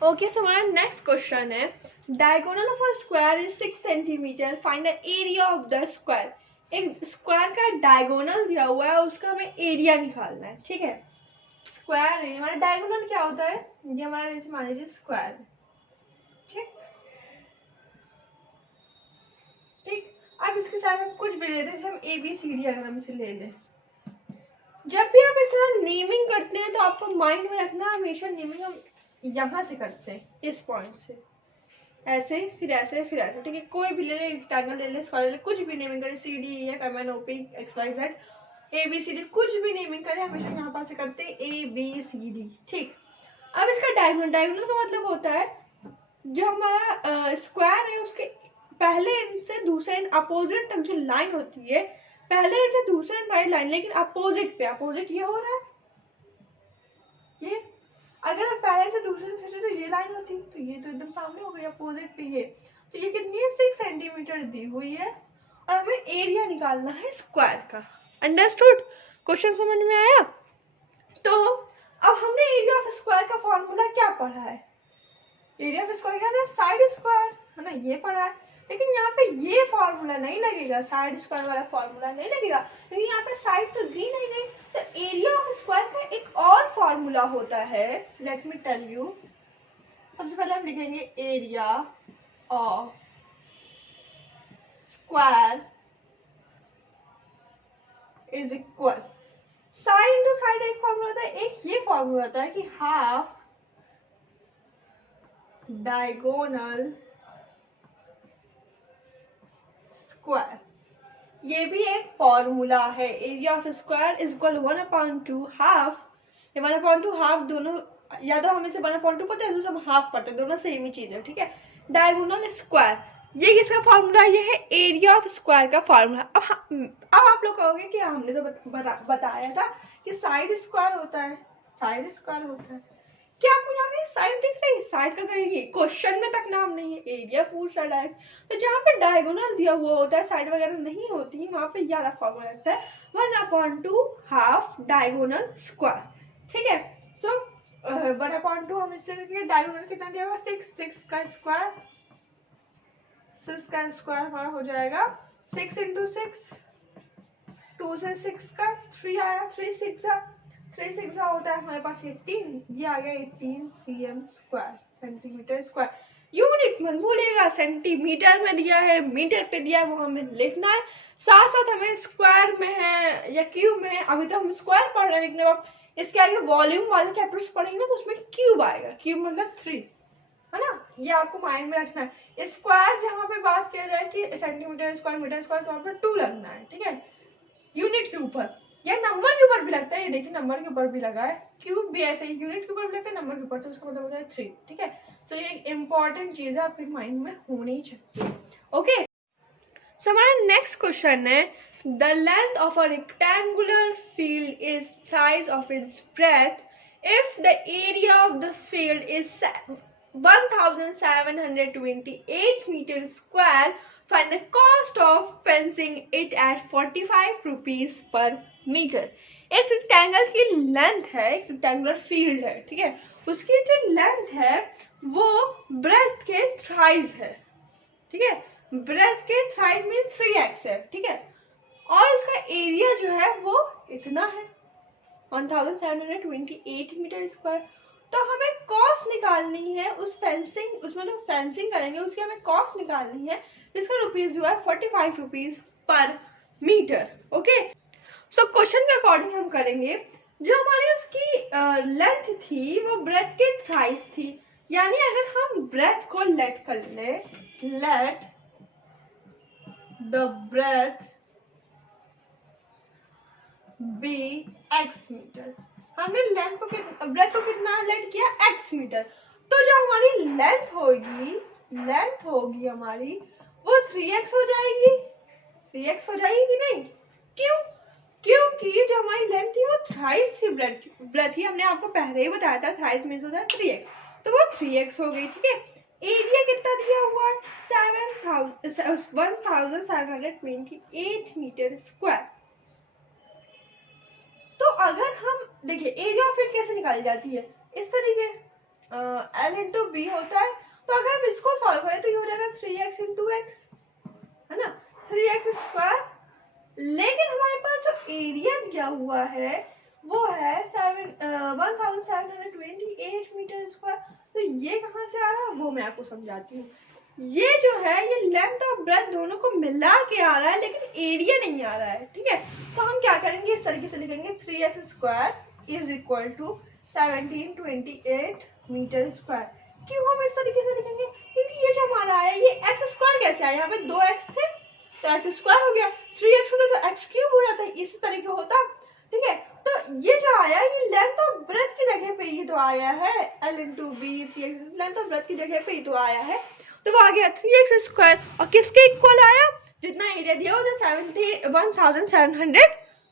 Okay, सो हमारा next question है, diagonal of a square is 6 centimetre, find the area of the square. एक square का diagonal दिया हुआ है, उसका हमें एरिया निकालना है। ठीक है, स्क्वायर है हमारा, डायगोनल क्या होता है, ये हमारा जैसे मान लीजिए स्क्वायर। ठीक ठीक, अब इसके साथ हम कुछ भी ले लेते हैं, जैसे हम ए बी सी डी अगर हम इसे ले लें, जब भी आप इस तरह नेमिंग करते हैं तो आपको माइंड में रखना, हमेशा नेमिंग हम यहाँ से करते हैं, इस पॉइंट से, ऐसे फिर ऐसे फिर ऐसे। ठीक है, कोई भी ले ले, रेक्टेंगल ले ले, स्क्वायर ले ले, कुछ भी नेमिंग करे, C D E F M N O P X Y Z A B C D, कुछ भी नेमिंग करे, हमेशा यहाँ पास से करते हैं ए बी सी डी। ठीक, अब इसका डायगोनल, डायगोनल का मतलब होता है जो हमारा स्क्वायर है उसके पहले एंड से दूसरे एंड अपोजिट तक जो लाइन होती है, पहले एंड से दूसरे एंड वाली लाइन, लेकिन अपोजिट पे, अपोजिट ये हो रहा है, ये अगर पहले एंड से दूसरे से तो ये लाइन होती, तो ये तो एकदम सामने हो गई अपोजिट पे ये, तो ये कितनी है 6 सेंटीमीटर दी हुई है, और हमें एरिया निकालना है स्क्वायर का। अंडरस्टूड, क्वेश्चन समझ में आया? तो अब हमने एरिया ऑफ स्क्वायर का फॉर्मूला क्या पढ़ा है, एरिया ऑफ स्क्वायर क्या था, साइड स्क्वायर, है ना, ये पढ़ा है। लेकिन यहाँ पे ये फॉर्मूला नहीं लगेगा, साइड स्क्वायर वाला फॉर्मूला नहीं लगेगा, क्योंकि यहाँ पे साइड तो दी नहीं गई। तो एरिया ऑफ स्क्वायर का एक और फॉर्मूला होता है, लेट मी टेल यू। सबसे पहले हम लिखेंगे area of square is equal, side into side एक फॉर्मूला होता है, एक ये फॉर्मूला होता है कि हाफ डायगोनल स्क्वायर, ये भी एक फॉर्मूला है। Area of square is equal 1/2 half, ये 1/2 हाफ दोनों, या तो हम इसे 1/2 पढ़ते हैं, दूसरा हम हाफ पढ़ते हैं, दोनों सेम ही चीज है। ठीक है, डायगोनल स्क्वायर, ये किसका फॉर्मूला, ये है एरिया ऑफ स्क्वायर का फॉर्मूला। अब आप लोग कहोगे कि हमने तो बताया था कि साइड स्क्वायर होता है, साइड स्क्वायर होता है, क्या आपको यहाँ कहीं साइड दिख रही है, साइड का कहीं क्वेश्चन में तक नाम नहीं है, एरिया पूछ रहा डायरेक्ट। तो जहाँ पे डायगोनल दिया हुआ होता है, साइड वगैरह नहीं होती, वहां पे ये फॉर्मूला लगता है 1/2 हाफ डायगोनल स्क्वायर। ठीक है, सो 1/2 हम इससे डायगोनल कितना दिया हुआ, 6 का स्क्वायर, 6 का स्क्वायर हमारा हो जाएगा 6 इंटू 6, 2 से 6 का 3 आया, 3 6 होता है हमारे पास 18, ये आ गया 18 cm square, centimetre square. Unit मत भूलिएगा, सेंटीमीटर में दिया है, मीटर पे दिया है, वो हमें लिखना है। साथ साथ हमें स्क्वायर में है या क्यूब में है, अभी तो हम स्क्वायर पढ़ रहे हैं, लेकिन अब इसके आगे वॉल्यूम वाले चैप्टर्स पढ़ेंगे ना, तो उसमें क्यूब आएगा, क्यूब मतलब 3, है ना, ये आपको माइंड में रखना है। स्क्वायर जहाँ पे बात किया जाए कि सेंटीमीटर स्क्वायर, मीटर स्क्वायर, तो वहाँ पे 2 लगना है। ठीक है, यूनिट के ऊपर या नंबर के ऊपर भी लगता है, ये देखिए नंबर के ऊपर भी लगा है, क्यूब भी ऐसे ही यूनिट के ऊपर भी लगता है, नंबर के ऊपर, तो उसका मतलब होता है 3। ठीक है, सो ये एक इंपॉर्टेंट चीज है, आपके माइंड में होनी चाहिए। ओके, सो हमारा नेक्स्ट क्वेश्चन है, the length of a rectangular field is size of its breath if the area of the field is 1728 meters square, find the cost of fencing it at 45 rupees per meter। एक rectangle की length है, एक rectangular field है, ठीक है, उसकी जो length है वो ब्रेथ के थ्राइस है। ठीक है, ब्रेथ के थ्राइस में 3x है। ठीक है, और उसका एरिया जो है वो इतना है 1728 मीटर स्क्वायर। तो हमें कॉस्ट निकालनी है उस फेंसिंग, उसमें जो फेंसिंग करेंगे उसकी हमें कॉस्ट निकालनी है, जिसका रुपीज हुआ है 45 rupees per metre. Okay, so question के अकॉर्डिंग हम करेंगे, जो हमारी उसकी लेंथ थी वो ब्रेथ के थ्राइस थी, यानी अगर हम ब्रेथ को लेट कर ले, let the breadth be x metre, हमने लेंथ को ब्रेथ को कितना लेट किया, x मीटर। तो जो हमारी लेंथ होगी हमारी वो 3x हो जाएगी, 3x हो जाएगी नहीं, क्यों, क्योंकि जो हमारी लेंथ थी वो थ्राइस थी, ब्रेथ ही हमने आपको पहले ही बताया था, थ्राइस मीन्स होता है 3x, तो वो 3x हो गई। ठीक है, एरिया कितना दिया हुआ है 1728 मीटर स्क्वायर। तो अगर हम देखिए एरिया ऑफ फील्ड कैसे निकाली जाती है, इस तरीके, L इंटू बी होता है, तो अगर हम इसको सॉल्व करें तो ये हो जाएगा 3x इंटू एक्स, है ना, 3x स्क्वायर। लेकिन हमारे पास जो एरिया दिया हुआ है वो है 1728 मीटर स्क्वायर। तो ये कहाँ से आ रहा है वो मैं आपको समझाती हूँ। ये जो है ये लेंथ और ब्रेथ दोनों को मिला के आ रहा है, लेकिन एरिया नहीं आ रहा है, ठीक है। तो हम क्या करेंगे, इस तरीके से लिखेंगे 3x square is equal to 1728 metre square. क्यों हम इस तरीके से लिखेंगे, क्योंकि ये जो हमारा आया ये एक्स स्क्वायर कैसे आया, यहाँ पे 2x थे तो एक्स स्क्वायर हो गया, 3x होता तो एक्स क्यूब हो जाता है, इस तरीके होता, ठीक है। तो ये जो आया ये लेंथ और ब्रेथ की जगह पे ये तो आया है, l into B 3x length और ब्रेथ की जगह पे ही तो आया है, तो वो आ गया 3x स्क्वायर। और किसके इक्वल आया, जितना एरिया दिया हो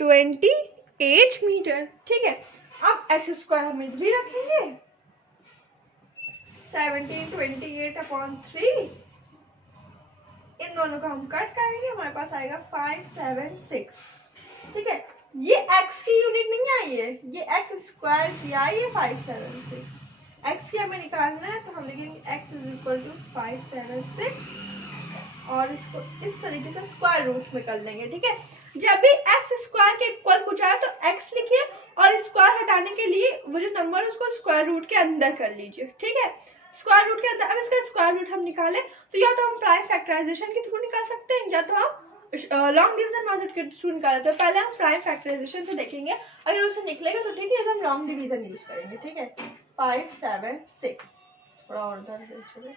1728 मीटर, ठीक है। अब एक्स स्क्वायर हम इधर ही रखेंगे, 1728/3, इन दोनों को हम कट करेंगे, हमारे पास आएगा 576, ठीक है। ये x की यूनिट नहीं आई है, ये एक्स स्क्वायर की आई है 576, x की हमें निकालना है तो हम लिखेंगे x इज इक्वल टू 576 और इसको इस तरीके से स्क्वायर रूट में कर लेंगे, ठीक है। जब भी x स्क्वायर के इक्वल कुछ आए तो x लिखिए और स्क्वायर हटाने के लिए वो जो नंबर है उसको स्क्वायर रूट के अंदर कर लीजिए, ठीक है। स्क्वायर रूट के अंदर अब इसका स्क्वायर रूट हम निकालें तो या तो हम प्राइम फैक्टराइजेशन के थ्रू निकाल सकते हैं या तो हम लॉन्ग डिवीजन मेथड के थ्रू निकाले। तो पहले हम प्राइम फैक्टराइजेशन से देखेंगे, अगर उससे निकलेगा तो ठीक है, तो हम लॉन्ग डिवीजन यूज करेंगे, ठीक है। 576 थोड़ा और इधर चले,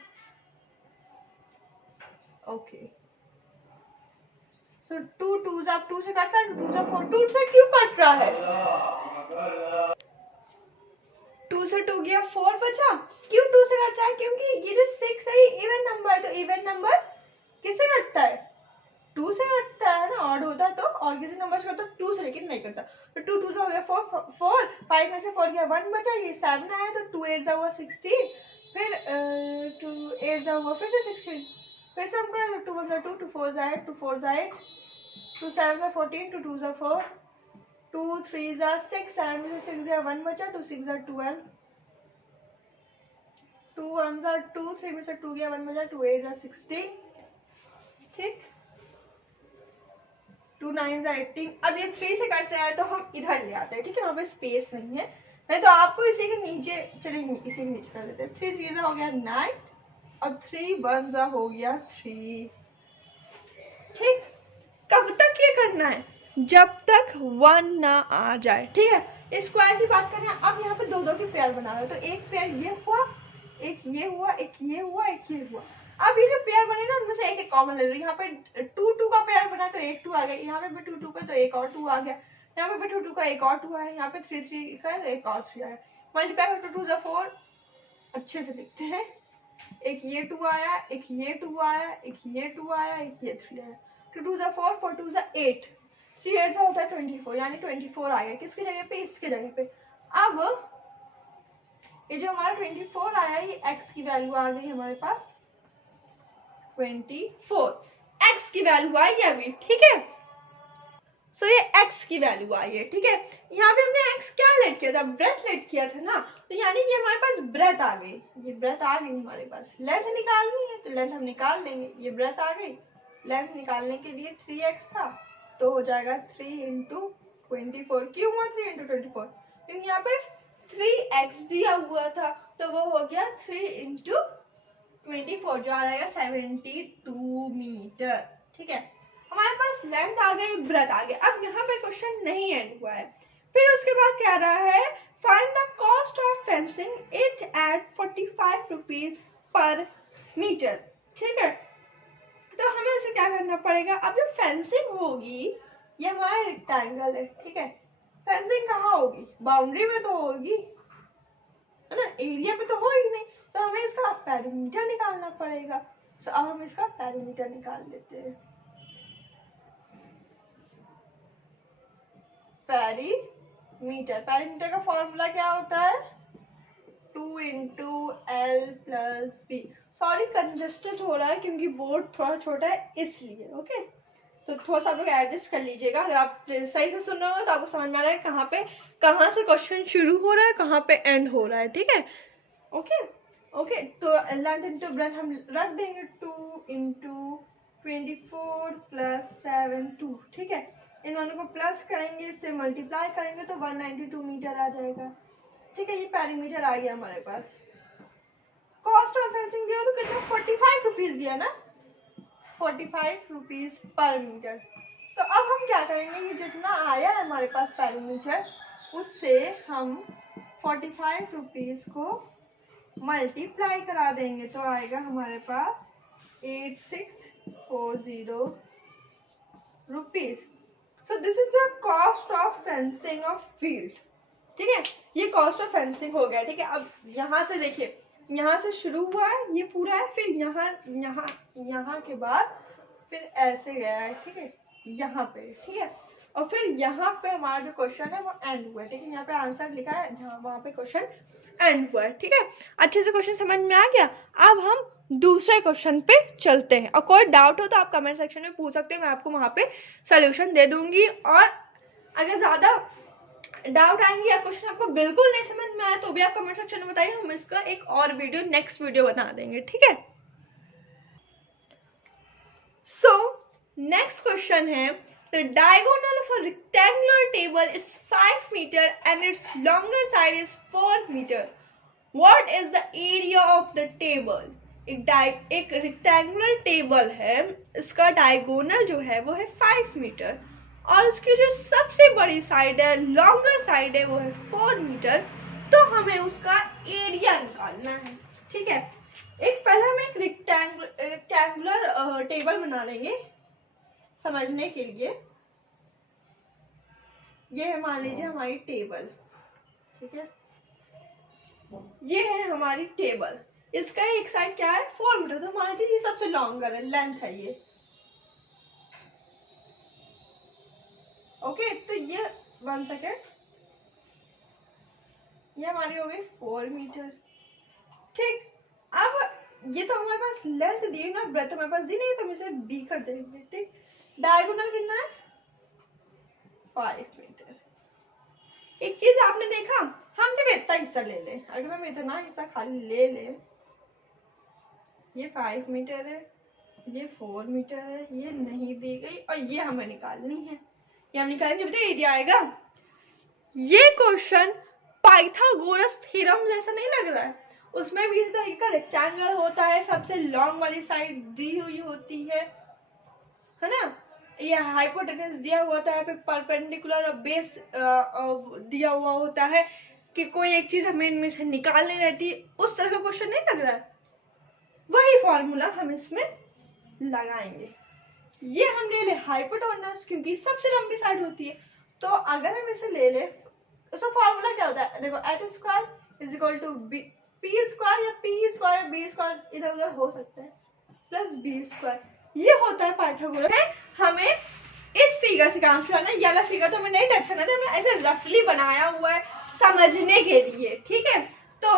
ओके। सो 2 2 जा 2 से काट रहा है, 2 जा 4, 2 से क्यों कट रहा है, 2 से 2 गया 4 बचा, क्यों 2 से कट रहा है, क्योंकि ये जो 6 है ये इवन नंबर है, तो इवन नंबर किससे कटता है, 2 से कटता है ना, ऑड होता है तो और किसी नंबर से करता है 2 से, लेकिन नहीं करता। तो 2 2 हो गया 4 4, 5 में से 4 गया 1 बचा, ये 7 आया तो 2 8 हुआ 16, फिर 2 8 हुआ फिर से 16, फिर से हम करें 2 1 2 2 4 जाए 2 4 जाए 2 7 14 2 2 4 2 3 6 7 में से 6 1 बचा, 2 6 12 2 1 2 3 में से 2 गया 1 बचा, 2 8 16, ठीक, 2 9 18। अब ये 3 से कट रहा है तो हम इधर ले आते हैं, ठीक है, वहाँ पे स्पेस नहीं है, नहीं तो आपको इसी के नीचे, चलिए इसी के नीचे कर लेते हैं। 3 3 हो गया 9 और 3 1 हो गया 3, ठीक। कब तक ये करना है, जब तक 1 ना आ जाए, ठीक है। स्क्वायर की बात करें, अब यहाँ पे 2 2 के पेयर बना रहे, तो एक पेयर ये हुआ, एक ये हुआ, एक ये हुआ, एक ये हुआ। अब ये जो पेयर बने ना उनमें से एक एक कॉमन ले लो, यहाँ पे 2 2 का पेयर बना तो एक 2 आ गया, यहाँ पे भी 2 2 का तो एक और 2 आ गया, यहाँ पे भी 2 2 का एक और 2 आया, यहाँ पे 3 3 का तो एक और 3 आया। मल्टीप्लाई करके 2 2 4 अच्छे से लिखते हैं, एक ये 2 आया, एक ये 2 आया, एक ये 2 आया, एक ये 3 आया, 2 2 4 4 2 8, 3 8 होता है 24, यानी 24 आ गया, किसकी जगह पे, इसके जगह पे। अब ये जो हमारा 24 आया ये x की वैल्यू आ गई हमारे पास 24, x की वैल्यू आई है अभी, ठीक है। सो ये x की वैल्यू आई है, ठीक है। यहाँ पे हमने x क्या लेट किया था, ब्रेथ लेट किया था ना, तो यानी कि हमारे पास ब्रेथ आ गई, ये ब्रेथ आ गई हमारे पास। लेंथ निकालनी है तो लेंथ हम निकाल लेंगे, ये ब्रेथ आ गई, लेंथ निकालने के लिए 3x था तो हो जाएगा 3 इंटू 24। क्यों हुआ 3 इंटू 24, क्योंकि यहाँ पे 3x दिया हुआ था तो वो हो गया 3 इंटू 24 जो आ जाएगा 72 मीटर, ठीक है। हमारे पास लेंथ आ गई, ब्रेथ आ गया। अब यहाँ पे क्वेश्चन नहीं एंड हुआ है, फिर उसके बाद क्या रहा है, find the cost of fencing it at 45 rupees per metre, ठीक है। तो हमें उसे क्या करना पड़ेगा, अब जो फेंसिंग होगी ये हमारा रेक्टेंगल है, ठीक है। फेंसिंग कहाँ होगी, बाउंड्री में तो होगी, है ना, एरिया पे तो होगी नहीं, तो हमें इसका पेरीमीटर निकालना पड़ेगा। तो अब हम इसका पेरीमीटर निकाल लेते हैं। पेरीमीटर का फॉर्मूला क्या होता है, 2 into L plus B. Sorry congested हो रहा है क्योंकि बोर्ड थोड़ा छोटा है इसलिए, ओके। तो थोड़ा सा आप लोग एडजस्ट कर लीजिएगा, अगर आप सही से सुन रहे हो तो आपको समझ में आ रहा है कहाँ से क्वेश्चन शुरू हो रहा है, कहाँ पे एंड हो रहा है, ठीक है। ओके ओके, तो लेंथ इंटू ब्रेथ हम रख देंगे 2 इंटू 24 प्लस 7 2, ठीक है। इन दोनों को प्लस करेंगे, इससे मल्टीप्लाई करेंगे तो 192 मीटर आ जाएगा, ठीक है। ये पेरीमीटर आ गया हमारे पास। कॉस्ट ऑफ फेंसिंग दिया तो कितना 45 रुपीज दिया ना, 45 रुपीज पर मीटर। तो अब हम क्या करेंगे, ये जितना आया है हमारे पास पेरीमीटर, उससे हम 45 रुपीज को मल्टीप्लाई करा देंगे तो आएगा हमारे पास 8640 rupees. So this is the cost of fencing of field, ठीक है। ये कॉस्ट ऑफ फेंसिंग हो गया, ठीक है। अब यहाँ से देखिए, यहाँ से शुरू हुआ है, ये पूरा है, फिर यहाँ के बाद फिर ऐसे गया है, ठीक है, यहाँ पे, ठीक है। और फिर यहाँ पे हमारा जो क्वेश्चन है वो एंड हुआ है, ठीक है। यहाँ पे आंसर लिखा है, जहाँ वहाँ पे क्वेश्चन एंड हुआ है, ठीक है। अच्छे से क्वेश्चन समझ में आ गया। अब हम दूसरे क्वेश्चन पे चलते हैं, और कोई डाउट हो तो आप कमेंट सेक्शन में पूछ सकते हैं, मैं आपको वहाँ पे सोल्यूशन दे दूंगी। और अगर ज़्यादा डाउट आएंगे या क्वेश्चन आपको बिल्कुल नहीं समझ में आया तो भी आप कमेंट सेक्शन में बताइए, हम इसका एक और वीडियो नेक्स्ट वीडियो बना देंगे, ठीक है। सो नेक्स्ट क्वेश्चन है, the diagonal of a rectangular table is 5 meter and its longer side is 4 meter. What is the area of the table? एक रेक्टेंगुलर टेबल है, इसका डायगोनल जो है वो है 5 मीटर और उसकी जो सबसे बड़ी साइड है, लॉन्गर साइड है, वो है 4 मीटर। तो हमें उसका एरिया निकालना है, ठीक है। एक पहले हम एक रेक्टेंगुलर टेबल बना लेंगे समझने के लिए। ये है, मान लीजिए हमारी टेबल, ठीक है। ये है हमारी टेबल, इसका एक साइड क्या है 4 मीटर, तो मान लीजिए ये सबसे लॉन्गर है, लेंथ है ये, ओके। तो ये 1 सेकेंड, ये हमारी हो गई 4 मीटर, ठीक। अब ये तो हमारे पास लेंथ दी ना, ब्रेथ हमारे पास दी नहीं, तो हम इसे बी कर देंगे, ठीक। डायगोनल कितना है 5 मीटर। एक चीज आपने देखा, हम सिर्फ इतना हिस्सा ले लें, अगर हम इतना हिस्सा खाली ले लें, ये 5 मीटर है, ये 4 मीटर है, ये नहीं दी गई, और ये हमें निकालनी है, ये हम निकालेंगे, बेटा एरिया आएगा। ये क्वेश्चन पाइथागोरस थ्योरम जैसा नहीं लग रहा है? उसमें भी इस तरीके का रेक्टेंगल होता है, सबसे लॉन्ग वाली साइड दी हुई होती है ना। ये हाइपोटेनस दिया हुआ होता है, फिर परपेंडिकुलर बेस दिया हुआ होता है कि कोई एक चीज हमें इनमें से निकालनी रहती है। उस तरह का क्वेश्चन नहीं लग रहा है? वही फॉर्मूला हम इसमें लगाएंगे। ये हम ले ले हाइपोटेनस, क्योंकि सबसे लंबी साइड होती है। तो अगर हम इसे ले ले, उसका फॉर्मूला क्या होता है? देखो, H square is equal to P square, या पी स्क्वायर बी स्क्वायर इधर उधर हो सकता है, प्लस बी स्क्वायर। ये होता है पाइथागोरस। हमें इस फिगर से काम चलाना है, ये वाला फिगर तो हमें नहीं टच करना था, हमने ऐसे रफली बनाया हुआ है समझने के लिए, ठीक है। तो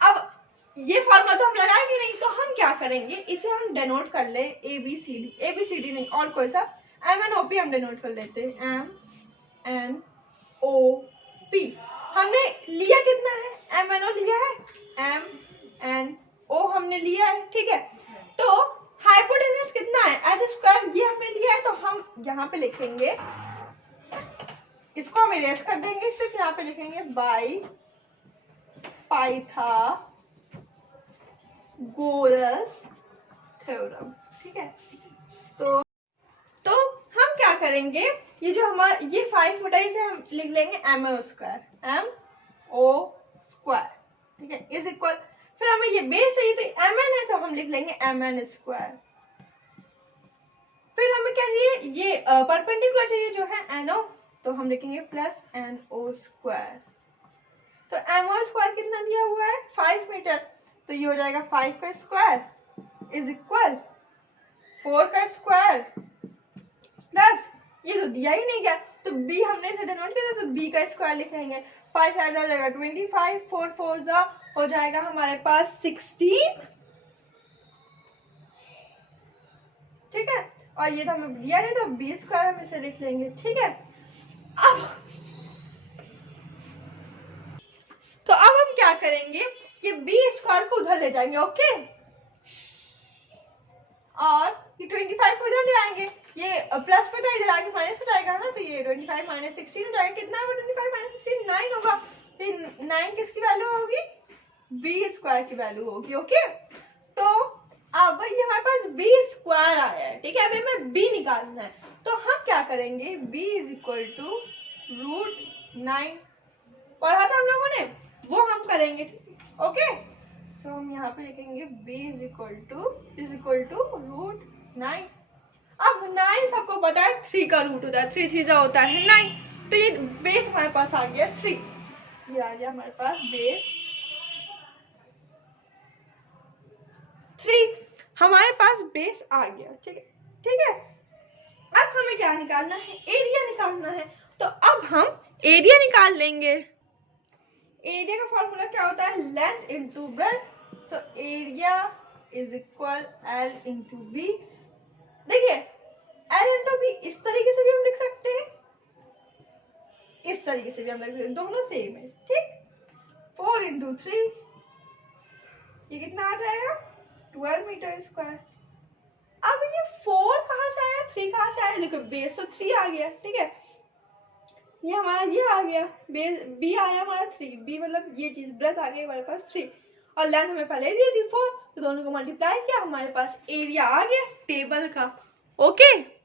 अब ये फॉर्मूला तो हम लगाएंगे नहीं, तो हम क्या करेंगे, इसे हम डेनोट कर ले ABCD नहीं, और कोई सा MNOP हम डेनोट कर लेते हैं, MNOP। हमने लिया कितना है, MNO लिया है, MNO हमने लिया है, ठीक है। तो हाइपोटेनस कितना है, एच स्क्वायर, ये हमने लिया है, तो हम यहाँ पे लिखेंगे, इसको हम इरेज कर देंगे, सिर्फ यहाँ पे लिखेंगे बाई पाइथागोरस थ्योरम, ठीक है। तो हम क्या करेंगे, ये जो हमारा ये 5 मीटर से हम लिख लेंगे MO स्क्वायर, ठीक है, इज इक्वल, फिर हमें ये बेस चाहिए तो MN है, तो हम लिख लेंगे MN स्क्वायर। फिर हमें क्या चाहिए, ये परपेंडिकुलर चाहिए जो है NO, तो हम लिखेंगे प्लस NO स्क्वायर। तो MO स्क्वायर कितना दिया हुआ है 5 मीटर, तो ये हो जाएगा 5 का स्क्वायर इज इक्वल 4 का स्क्वायर प्लस, ये तो दिया ही नहीं गया, तो B हमने इसे डिनोट किया था, तो B का स्क्वायर लिख लेंगे। 5 आ जाएगा 25, 4 4 जा हो जाएगा हमारे पास 16, ठीक है। और ये तो हमें दिया नहीं, तो B स्क्वायर हम इसे लिख लेंगे, ठीक है। अब हम क्या करेंगे, ये बी स्क्वायर को उधर ले जाएंगे, ओके, और ये 25 को इधर ले आएंगे, ये प्लस पे था, इधर आके माइनस हो जाएगा ना, तो ये 25 माइनस 16 हो जाएगा। कितना होगा 25 माइनस 16? 9 होगा। तो 9 किसकी वैल्यू होगी? बी स्क्वायर की वैल्यू होगी, ओके। तो अब ये हमारे पास बी स्क्वायर आया है, ठीक है। अभी हमें बी निकालना है, तो हम क्या करेंगे, b इज इक्वल टू √9 पढ़ा था हम लोगों ने, वो हम करेंगे, ओके। सो हम यहाँ पे लिखेंगे b इज इक्वल टू √9। अब 9 सबको पता है 3 का रूट होता है, 3 3 होता है 9, तो ये बेस हमारे पास आ गया 3। ये आ गया हमारे पास बेस 3, हमारे पास बेस आ गया, ठीक है, ठीक है। अब हमें क्या निकालना है, एरिया निकालना है, तो अब हम एरिया निकाल लेंगे। एरिया का फॉर्मूला क्या होता है, length into breadth, so area is equal L into B. देखिए L इंटू बी इस तरीके से भी हम लिख सकते हैं, इस तरीके से भी हम लिख सकते हैं, दोनों सेम है, ठीक। 4 इंटू 3, ये कितना आ जाएगा, 12 मीटर स्क्वायर। अब ये 4 कहाँ से आया, 3 कहाँ से आया, देखो बेस तो 3 आ गया, ठीक है। ये हमारा ये आ गया, बेस बी आया हमारा 3, बी मतलब ये चीज ब्रेथ आ गई हमारे पास 3, और लेंथ हमें पहले दी थी 4, तो दोनों को मल्टीप्लाई किया, हमारे पास एरिया आ गया टेबल का, ओके।